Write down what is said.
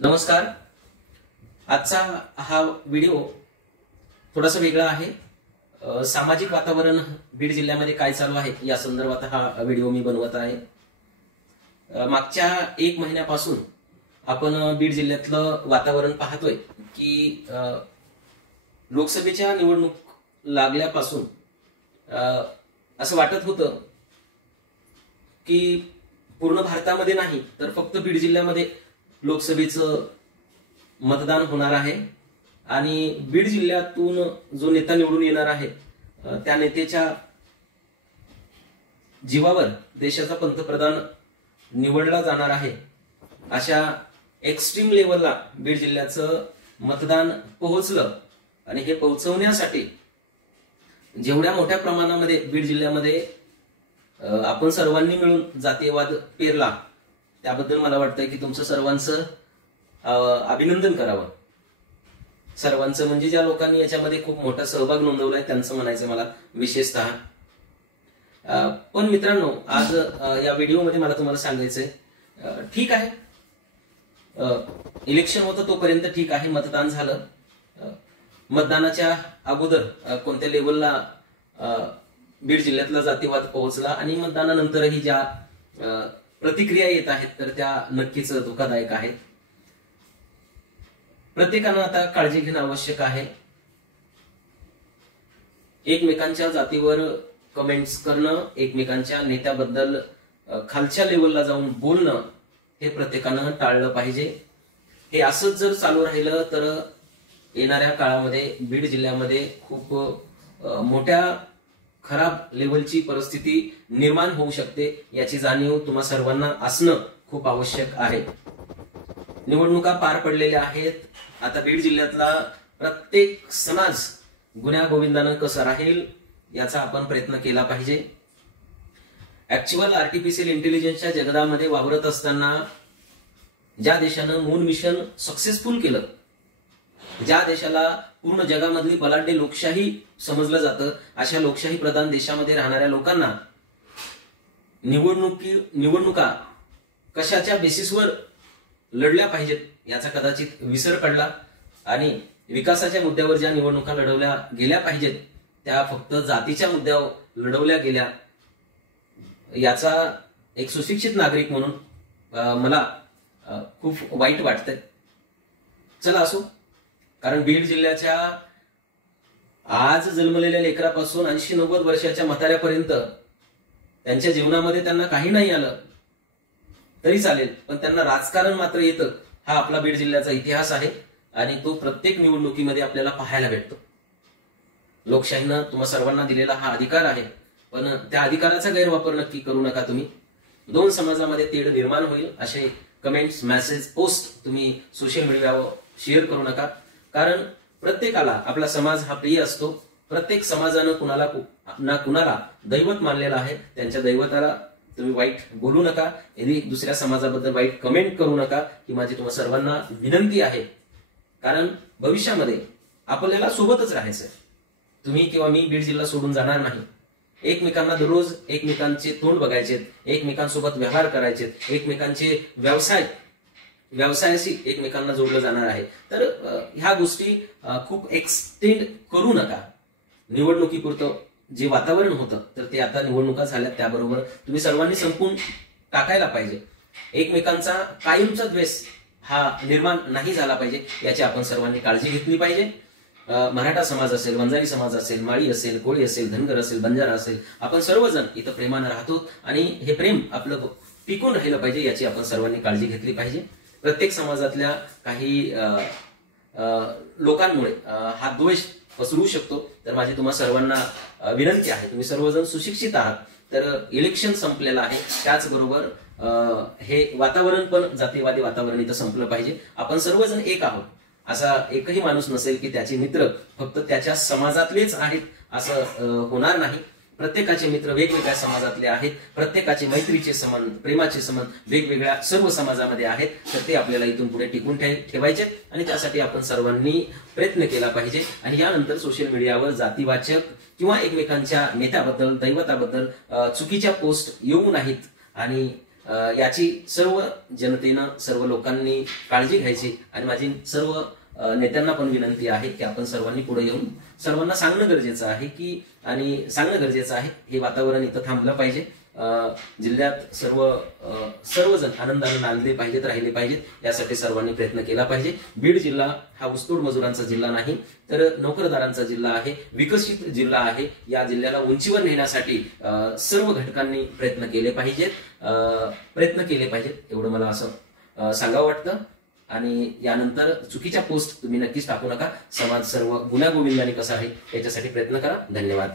नमस्कार. आजचा हा व्हिडिओ थोडासा वेगळा आहे. सामाजिक वातावरण बीड जिल्ह्यामध्ये काय चालू आहे या संदर्भात हा व्हिडिओ मी बनवत आहे. मागच्या 1 महिन्यापासून आपण बीड जिल्ह्यातलं वातावरण पाहतोय की लोकसभेच्या निवडणूक लागल्यापासून असं वाटत होतं की पूर्ण भारतामध्ये नाही तर फक्त बीड जिल्ह्यामध्ये लोकसभेचं मतदान होणार आहे आणि बीड जिल्ह्यातून जो नेता निवडून येणार आहे त्या नेत्याच्या जीवावर देशाचा पंतप्रधान निवडला जाणार आहे. अशा एक्स्ट्रीम लेवलला बीड जिल्ह्याचं मतदान पोहोचलं आणि हे पोहोचवण्यासाठी जेवढ्या मोठ्या प्रमाणामध्ये बीड जिल्ह्यामध्ये आपण सर्वांनी मिळून जातीयवाद पेरला त्याबद्दल मला वाटतंय की तुमचं सर्वांचं अभिनंदन करावं. सर्वांचं म्हणजे ज्या लोकांनी याच्यामध्ये खूप मोठा सहभाग नोंदवलाय त्यांचं म्हणायचं मला विशेषतः. पण मित्रांनो, आज या व्हिडिओमध्ये मला तुम्हाला सांगायचंय, ठीक आहे इलेक्शन होतं तोपर्यंत ठीक आहे, मतदान झालं. मतदानाच्या अगोदर कोणत्या लेवलला बीड जिल्ह्यातला जातीवाद पोहोचला आणि मतदानानंतरही ज्या प्रतिक्रिया येत आहेत तर त्या नक्कीच धोकादायक आहेत. प्रत्येकानं आता काळजी घेणं आवश्यक आहे. एकमेकांच्या जातीवर कमेंट्स करणं, एकमेकांच्या नेत्याबद्दल खालच्या लेवलला जाऊन बोलणं हे प्रत्येकानं टाळलं पाहिजे. हे असंच जर चालू राहिलं तर येणाऱ्या काळामध्ये बीड जिल्ह्यामध्ये खूप मोठ्या खराब लेवलची परिस्थिती निर्माण होऊ शकते. याची जाणीव तुम्हा सर्वांना असणं खूप आवश्यक आहे. निवडणुका पार पडलेल्या आहेत. आता बीड जिल्ह्यातला प्रत्येक समाज गुण्यागोविंदानं कसं राहील याचा आपण प्रयत्न केला पाहिजे. ऍक्च्युअल आर्टिफिशियल इंटेलिजन्सच्या जगतामध्ये वावरत असताना ज्या देशानं मून मिशन सक्सेसफुल केलं, ज्या देशाला पूर्ण जगामधली बलाढ्य लोकशाही समजलं जातं, अशा लोकशाही प्रधान देशामध्ये राहणाऱ्या लोकांना निवडणुका कशाच्या बेसिसवर लढल्या पाहिजेत याचा कदाचित विसर पडला आणि विकासाच्या मुद्द्यावर ज्या निवडणुका लढवल्या गेल्या पाहिजेत त्या फक्त जातीच्या मुद्द्यावर लढवल्या गेल्या. याचा एक सुशिक्षित नागरिक म्हणून मला खूप वाईट वाटतंय. चला असो, कारण बीड जिल्ह्याच्या आज जन्मलेल्या लेकरापासून 80-90 वर्षाच्या म्हाताऱ्यापर्यंत त्यांच्या जीवनामध्ये त्यांना काही नाही आलं तरी चालेल, पण त्यांना राजकारण मात्र येतं. हा आपला बीड जिल्ह्याचा इतिहास आहे आणि तो प्रत्येक निवडणुकीमध्ये आपल्याला पाहायला भेटतो. लोकशाहीनं तुम्हा सर्वांना दिलेला हा अधिकार आहे, पण त्या अधिकाराचा गैरवापर नक्की करू नका. तुम्ही दोन समाजामध्ये तेढ निर्माण होईल असे कमेंट्स, मेसेज, पोस्ट तुम्ही सोशल मीडियावर शेअर करू नका. कारण प्रत्येकाला आपला समाज हा प्रिय असतो. प्रत्येक समाजानं कुणाला दैवत मानलेला आहे. त्यांच्या दैवताला तुम्ही वाईट बोलू नका. यदि दुसऱ्या समाजाबद्दल वाईट कमेंट करू नका ही माझी तुम्हा सर्वांना विनंती आहे. कारण भविष्यामध्ये आपल्याला सोबतच राहायचंय. तुम्ही किंवा मी बीड जिल्हा सोडून जाणार नाही. एकमेकांना दररोज एकमेकांचे तोंड बघायचे, एकमेकांसोबत व्यवहार करायचे, एकमेकांचे व्यवसायाशी एकमेकांना जोडलं जाणार आहे. तर ह्या गोष्टी खूप एक्सटेंड करू नका. निवडणुकीपुरतं जे वातावरण होतं तर ते आता निवडणुका झाल्या त्याबरोबर तुम्ही सर्वांनी संपून टाकायला पाहिजे. एकमेकांचा कायमचा द्वेष हा निर्माण नाही झाला पाहिजे याची आपण सर्वांनी काळजी घेतली पाहिजे. मराठा समाज असेल, वंजारी समाज असेल, माळी असेल, कोळी असेल, धनगर असेल, बंजारा असेल, आपण सर्वजण इथं प्रेमानं राहतो आणि हे प्रेम आपलं टिकून राहिलं पाहिजे याची आपण सर्वांनी काळजी घेतली पाहिजे. प्रत्येक समाजातल्या काही लोकांमुळे हा द्वेष पसरू शकतो. तर माझी तुम्हा सर्वांना विनंती आहे, तुम्ही सर्वजण सुशिक्षित आहात, तर इलेक्शन संपलेलं आहे. त्याचबरोबर हे वातावरण पण जातीवादी वातावरण इथं संपलं पाहिजे. आपण सर्वजण एक आहोत. असा एकही माणूस नसेल की त्याचे मित्र फक्त त्याच्या समाजातलेच आहेत असं होणार नाही. प्रत्येकाचे मित्र वेगवेगळ्या समाजातले आहेत. प्रत्येकाचे मैत्रीचे संबंध, प्रेमाचे संबंध वेगवेगळ्या सर्व समाजामध्ये आहेत. तर ते आपल्याला इथून पुढे टिकून ठेवायचे आणि त्यासाठी आपण सर्वांनी प्रयत्न केला पाहिजे. आणि यानंतर सोशल मीडियावर जातीवाचक किंवा एकमेकांच्या नेत्याबद्दल, दैवताबद्दल चुकीच्या पोस्ट येऊ नाहीत आणि याची सर्व जनतेनं, सर्व लोकांनी काळजी घ्यायची आणि माझी सर्व नेत्यांना पण विनंती आहे की आपण सर्वांनी पुढे येऊन सर्वांना सांगणं गरजेचं आहे की हे वातावरण इथं थांबलं पाहिजे. जिल्ह्यात सर्वजण आनंदाने नांदले पाहिजेत, राहिले पाहिजेत, यासाठी सर्वांनी प्रयत्न केला पाहिजे. बीड जिल्हा हा ऊसतोड मजुरांचा जिल्हा नाही तर नोकरदारांचा जिल्हा आहे, विकसित जिल्हा आहे. या जिल्ह्याला उंचीवर नेण्यासाठी सर्व घटकांनी प्रयत्न केले पाहिजेत एवढं मला असं सांगावं वाटतं. आणि यानंतर चुकीच्या पोस्ट तुम्ही नक्कीच टाकू नका. समाज सर्व गुण्यागोविंदाने कसा आहे याच्यासाठी प्रयत्न करा. धन्यवाद.